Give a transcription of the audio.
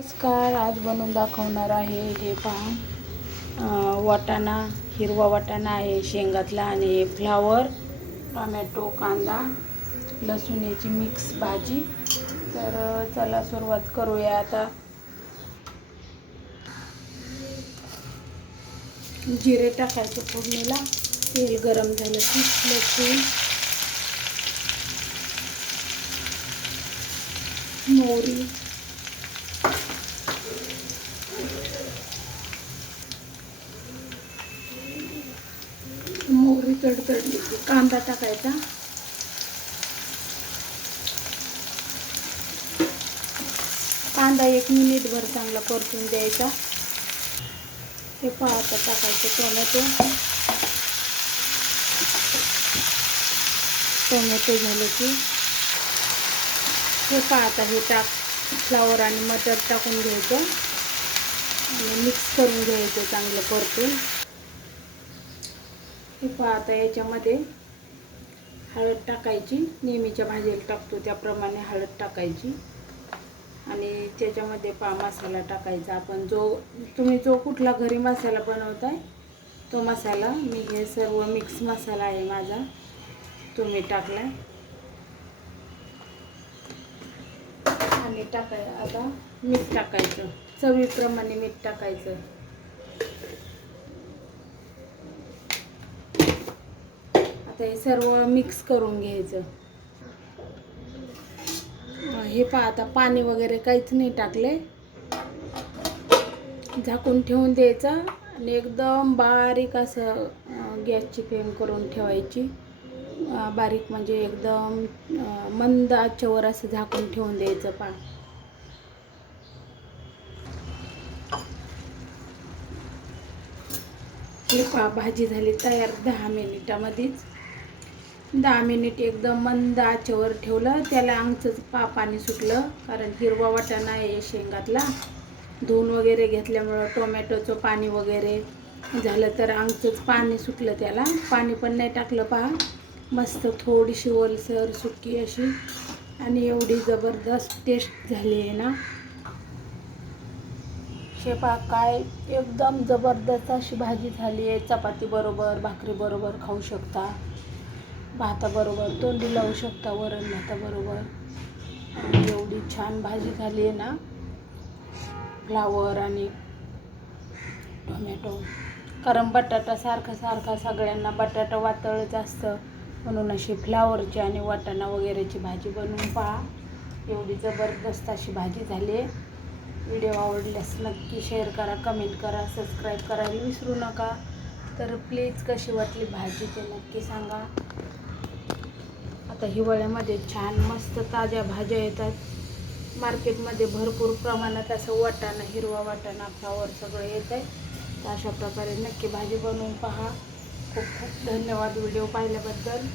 नमस्कार आज बनवून दाखवणार आहे हे पहा. वाटाणा हिरवा वाटाणा आहे शेंगातला आणि हे फ्लावर टोमॅटो कांदा लसूण याची मिक्स भाजी. तर चला सुरुवात करूया आता. जिरे टाकायचं फोडणीला. तेल गरम झालं की लसूण. मोहरी. मोहरी तडतडली. की कांदा टाकायचा. कांदा एक मिनिटभर चांगला परतून द्यायचा. ते पाहता टाकायचे टोमॅटो. टोमॅटो झालं की हे पाहता हे टाक फ्लावर आणि मटर टाकून घ्यायचं. आणि मिक्स करून घ्यायचं चांगलं परतून. हे पहा आता याच्यामध्ये हळद टाकायची नेहमीच्या भाजीला टाकतो त्याप्रमाणे हळद टाकायची. आणि त्याच्यामध्ये पा मसाला टाकायचा. आपण जो तुम्ही जो कुठला घरी मसाला बनवताय तो मसाला मी हे सर्व मिक्स मसाला आहे माझा. तुम्ही टाकला. आणि टाकाय आता मीठ टाकायचं. चवीप्रमाणे मीठ टाकायचं. आता हे सर्व मिक्स करून घ्यायचं. हे पहा आता पाणी वगैरे काहीच नाही टाकले. झाकून ठेवून द्यायचं आणि एकदम बारीक असं गॅसची फ्लेम करून ठेवायची. बारीक म्हणजे एकदम मंद आचेवर असं झाकून ठेवून द्यायचं पा हे पहा भाजी झाली तयार दहा मिनिटामध्येच. दहा मिनिट एकदम मंद आचेवर ठेवलं. त्याला अंगचंच पा पाणी सुटलं. कारण हिरवा वाटाणा आहे शेंगातला. धुवून वगैरे घेतल्यामुळं टोमॅटोचं पाणी वगैरे झालं तर आमचंच पाणी सुटलं त्याला. पाणी पण नाही टाकलं पहा. मस्त थोडीशी ओलसर सुकी अशी. आणि एवढी जबरदस्त टेस्ट झाली आहे ना. शेपा काय एकदम जबरदस्त अशी भाजी झाली आहे. चपाती बरोबर भाकरी बरोबर खाऊ शकता. भाताबरोबर तोंडी लावू शकता वरण भाताबरोबर आणि एवढी छान भाजी झाली आहे ना. फ्लावर आणि टोमॅटो. कारण बटाटा सारखा सारखा सगळ्यांना बटाटा वातळच असतं. म्हणून अशी फ्लावरची आणि वाटाणा वगैरेची भाजी बनवून पहा. एवढी जबरदस्त अशी भाजी झाली आहे. व्हिडिओ आवडल्यास नक्की शेअर करा कमेंट करा सबस्क्राईब करायला विसरू नका. तर प्लीज कशी वाटली भाजी ते नक्की सांगा. आता हिवाळ्यामध्ये छान मस्त ताज्या भाज्या येतात. मार्केटमध्ये भरपूर प्रमाणात असं वाटाणा हिरवा वाटाणा फ्लावर सगळं येत आहे तर अशा प्रकारे नक्की भाजी बनवून पहा. खूप खूप धन्यवाद व्हिडिओ पाहिल्याबद्दल.